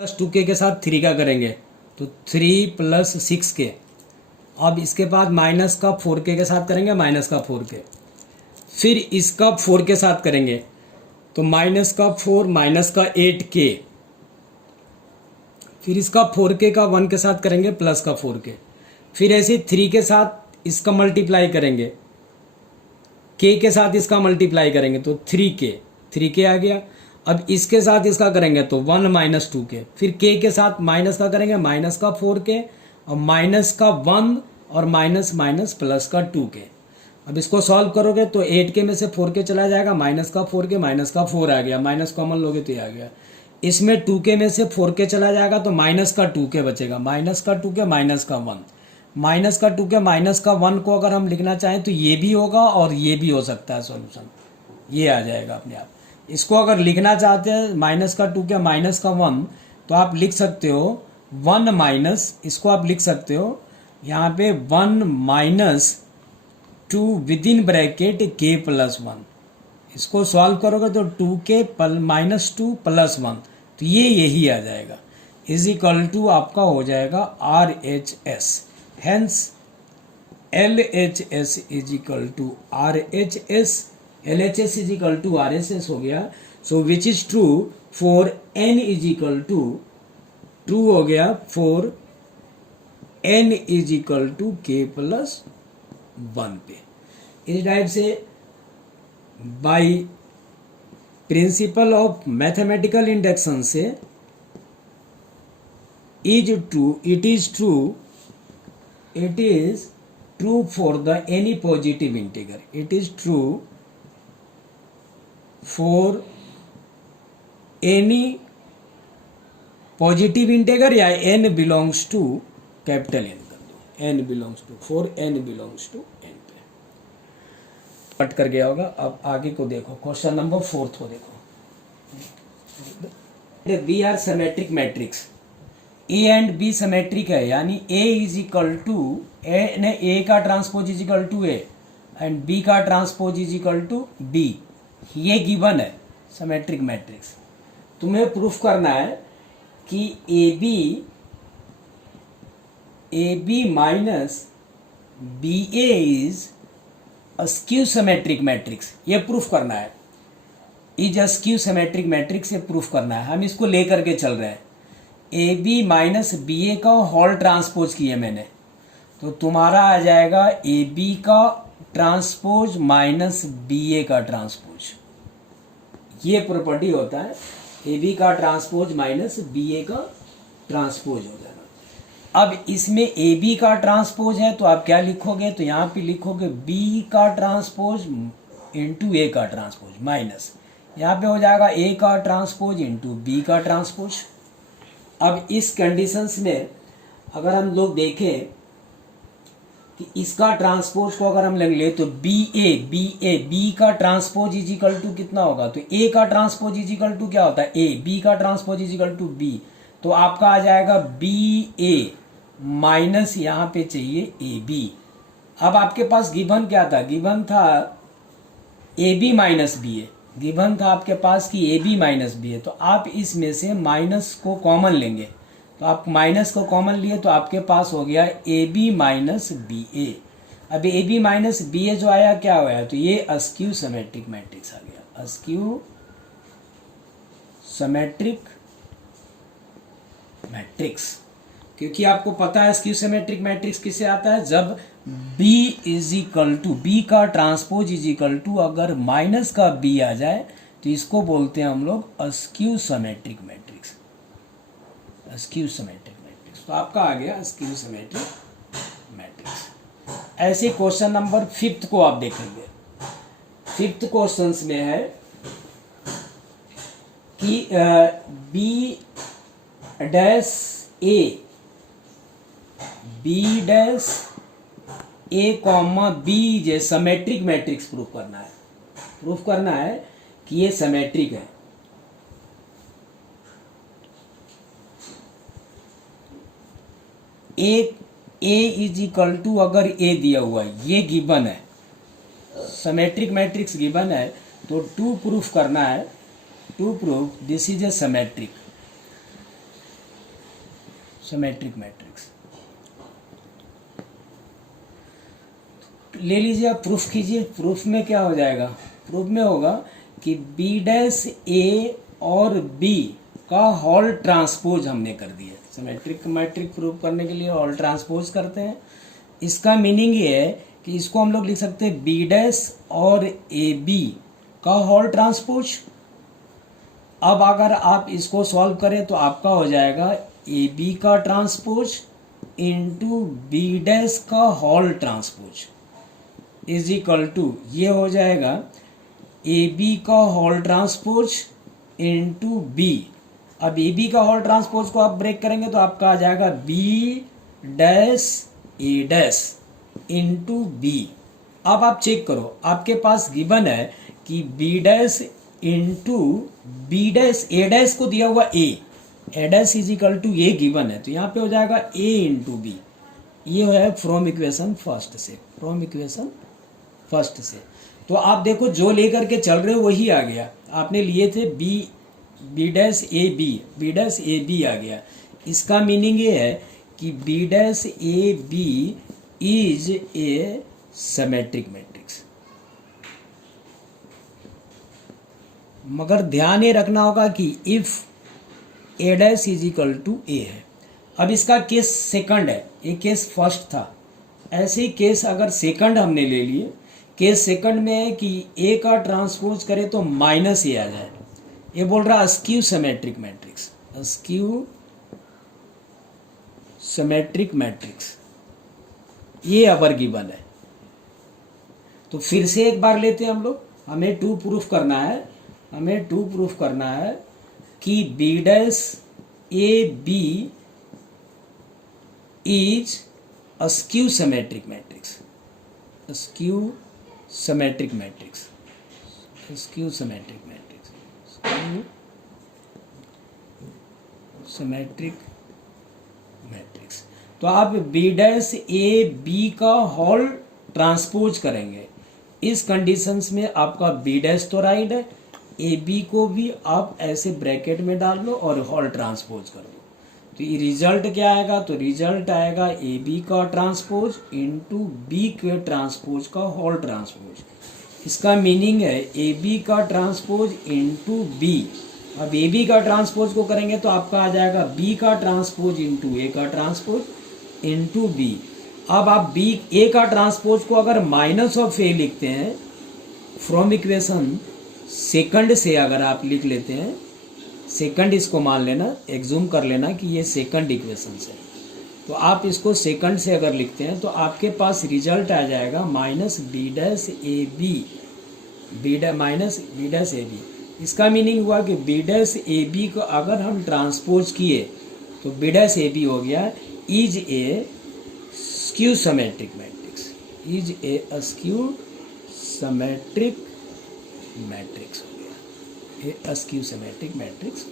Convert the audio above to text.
Plus 2k के साथ 3 का करेंगे तो 3 प्लस 6k। अब इसके बाद माइनस का 4k के साथ करेंगे, माइनस का 4k। फिर इसका 4 के साथ करेंगे तो माइनस का 4 माइनस का 8k। फिर इसका 4k का 1 के साथ करेंगे प्लस का 4k। फिर ऐसे 3 के साथ इसका मल्टीप्लाई करेंगे, k के साथ इसका मल्टीप्लाई करेंगे तो 3k आ गया। अब इसके साथ इसका करेंगे तो 1 माइनस 2k। फिर k के साथ माइनस का करेंगे, माइनस का 4k और माइनस का 1 और माइनस माइनस प्लस का 2k। अब इसको सॉल्व करोगे तो 8k में से 4k चला जाएगा, माइनस का 4k माइनस का 4 आ गया, माइनस कॉमन लोगे तो ये आ गया। इसमें 2k में से 4k चला जाएगा तो माइनस का 2k बचेगा, माइनस का 2k माइनस का 1, माइनस का 2k माइनस का 1 को अगर हम लिखना चाहें तो ये भी होगा और ये भी हो सकता है सॉल्यूशन, ये आ जाएगा अपने आप। इसको अगर लिखना चाहते हैं माइनस का 2k माइनस का 1 तो आप लिख सकते हो 1 माइनस, इसको आप लिख सकते हो यहाँ पे 1 minus 2 with in bracket k plus 1। इसको सॉल्व करोगे तो 2k माइनस 2 प्लस 1 तो ये यही आ जाएगा, इज इक्वल टू आपका हो जाएगा RHS। Hence LHS is equal to RHS, LHS is equal to RHS हो गया। So which is true for n is equal to, true हो गया for n is equal to k plus 1 पे। इस type से by principle of mathematical induction से is true, it is true for the any positive integer, it is true for any positive integer या n belongs to capital N कर दो, n belongs to, for n belongs to n पे cut कर गया होगा। अब आगे को देखो, क्वेश्चन नंबर 4 को देखो। We are symmetric matrix, A and B symmetric है, यानी A is equal to A का transpose is equal to A and B का transpose is equal to B, ये गिवन है सिमेट्रिक मैट्रिक्स। तुम्हें प्रूफ करना है कि A B minus B A is a skew symmetric matrix, ये प्रूफ करना है। इज अस्क्यू सिमेट्रिक मैट्रिक्स ये प्रूफ करना है, हम इसको लेकर के चल रहे हैं। ए बी माइनस बी ए का होल ट्रांसपोज किया मैंने तो तुम्हारा आ जाएगा ए बी का ट्रांसपोज माइनस बी ए का ट्रांसपोज, ये प्रॉपर्टी होता है ए बी का ट्रांसपोज माइनस बी ए का ट्रांसपोज हो जाएगा। अब इसमें ए बी का ट्रांसपोज है तो आप क्या लिखोगे, तो यहाँ पे लिखोगे बी का ट्रांसपोज इंटू ए का ट्रांसपोज माइनस, यहाँ पे हो जाएगा ए का ट्रांसपोज इंटू बी का ट्रांसपोज। अब इस कंडीशंस में अगर हम लोग देखें कि इसका ट्रांसपोज को अगर हम ले तो बी का ट्रांसपोज इज इक्वल टू कितना होगा, तो ए का ट्रांसपोज इज इक्वल टू क्या होता है ए, बी का transpose is equal to B, तो आपका आ जाएगा बी ए माइनस यहाँ पे चाहिए ए बी। अब आपके पास गिवन क्या था, गिवन था A B minus B A, given था आपके पास कि ए बी माइनस बी है, तो आप इसमें से माइनस को कॉमन लेंगे, तो आप माइनस को कॉमन लिए तो आपके पास हो गया ए बी माइनस बी ए। अब ए बी माइनस बी ए जो आया क्या होया, तो ये अस्क्यू सिमेट्रिक मैट्रिक्स आ गया, अस्क्यू सिमेट्रिक मैट्रिक्स। क्योंकि आपको पता है अस्क्यू सिमेट्रिक मैट्रिक्स किससे आता है, जब B is equal to, B का ट्रांसपोज इज इक्वल टू अगर माइनस का B आ जाए तो इसको बोलते हैं हम लोग a skew symmetric matrix, a skew symmetric matrix. तो आपका आ गया अस्क्यू सिमेट्रिक मैट्रिक्स। ऐसे क्वेश्चन नंबर 5 को आप देखेंगे। 5th क्वेश्चन में है कि B dash A comma B J symmetric matrix proof करना है, प्रूफ करना है कि ये सिमेट्रिक है। ए इज इक्वल टू अगर ए दिया हुआ है, ये गिवन है, सिमेट्रिक मैट्रिक्स गिवन है, तो टू प्रूफ करना है, to proof this is a symmetric, symmetric matrix. ले लीजिए, आप प्रूफ कीजिए। प्रूफ में क्या हो जाएगा? प्रूफ में होगा कि बी डैश ए और बी का होल ट्रांसपोज हमने कर दिया। सिमेट्रिक मैट्रिक प्रूफ करने के लिए होल ट्रांसपोज करते हैं। इसका मीनिंग ये है कि इसको हम लोग लिख सकते हैं बी डैश और ए बी का होल ट्रांसपोज। अब अगर आप इसको सॉल्व करें तो आपका हो जाएगा ए बी का ट्रांसपोज इंटू बी डैश का whole transpose is equal to, ये हो जाएगा ए बी का होल ट्रांसपोज इंटू बी। अब ए बी का होल ट्रांसपोज को आप ब्रेक करेंगे तो आपका आ जाएगा B dash A dash into B. अब आप चेक करो, आपके पास गिवन है कि B dash into B dash, A dash को दिया हुआ A dash is equal to A given है, तो यहाँ पे हो जाएगा ए इंटू बी। ये है फ्रॉम इक्वेशन फर्स्ट से, फ्रॉम इक्वेशन फर्स्ट से। तो आप देखो जो लेकर के चल रहे हो वही आ गया। आपने लिए थे बी डैश ए बी आ गया। इसका मीनिंग ये है कि B dash A B is a symmetric matrix. मगर ध्यान ये रखना होगा कि if A dash is equal to A है। अब इसका केस सेकंड है, ये केस फर्स्ट था। ऐसे ही केस अगर सेकंड हमने ले लिए, केस सेकंड में है कि ए का ट्रांसपोज करे तो माइनस ए आ जाए। ये बोल रहा askew symmetric matrix, a skew symmetric matrix, ये अवर गिवन है। तो फिर से एक बार लेते हैं हम लोग। हमें टू प्रूफ करना है कि B dash A B is a skew symmetric matrix, a skew symmetric matrix, a skew symmetric matrix, symmetric matrix. तो आप बी डैश ए बी का होल ट्रांसपोज करेंगे। इस कंडीशंस में आपका बी डैश तो राइट है, ए बी को भी आप ऐसे ब्रैकेट में डाल लो और होल ट्रांसपोज कर दो। तो ये रिजल्ट क्या आएगा? तो रिजल्ट आएगा ए बी का ट्रांसपोज इंटू बी के ट्रांसपोज का होल ट्रांसपोज। इसका मीनिंग है ए बी का ट्रांसपोज इंटू बी। अब ए बी का ट्रांसपोज को करेंगे तो आपका आ जाएगा बी का ट्रांसपोज इंटू ए का ट्रांसपोज इंटू बी। अब आप बी ए का ट्रांसपोज को अगर माइनस ऑफ ए लिखते हैं, फ्रॉम इक्वेशन सेकंड से अगर आप लिख लेते हैं, सेकंड इसको मान लेना, एग्जूम कर लेना कि ये सेकंड इक्वेशन है, तो आप इसको सेकंड से अगर लिखते हैं तो आपके पास रिजल्ट आ जाएगा minus B dash A B minus B dash A B. इसका मीनिंग हुआ कि बी डैश ए बी को अगर हम ट्रांसपोज किए तो बी डैश ए बी हो गया is A skew symmetric matrix, is a askew symmetric matrix हो गया, ए अस्क्यू सिमेट्रिक मैट्रिक्स।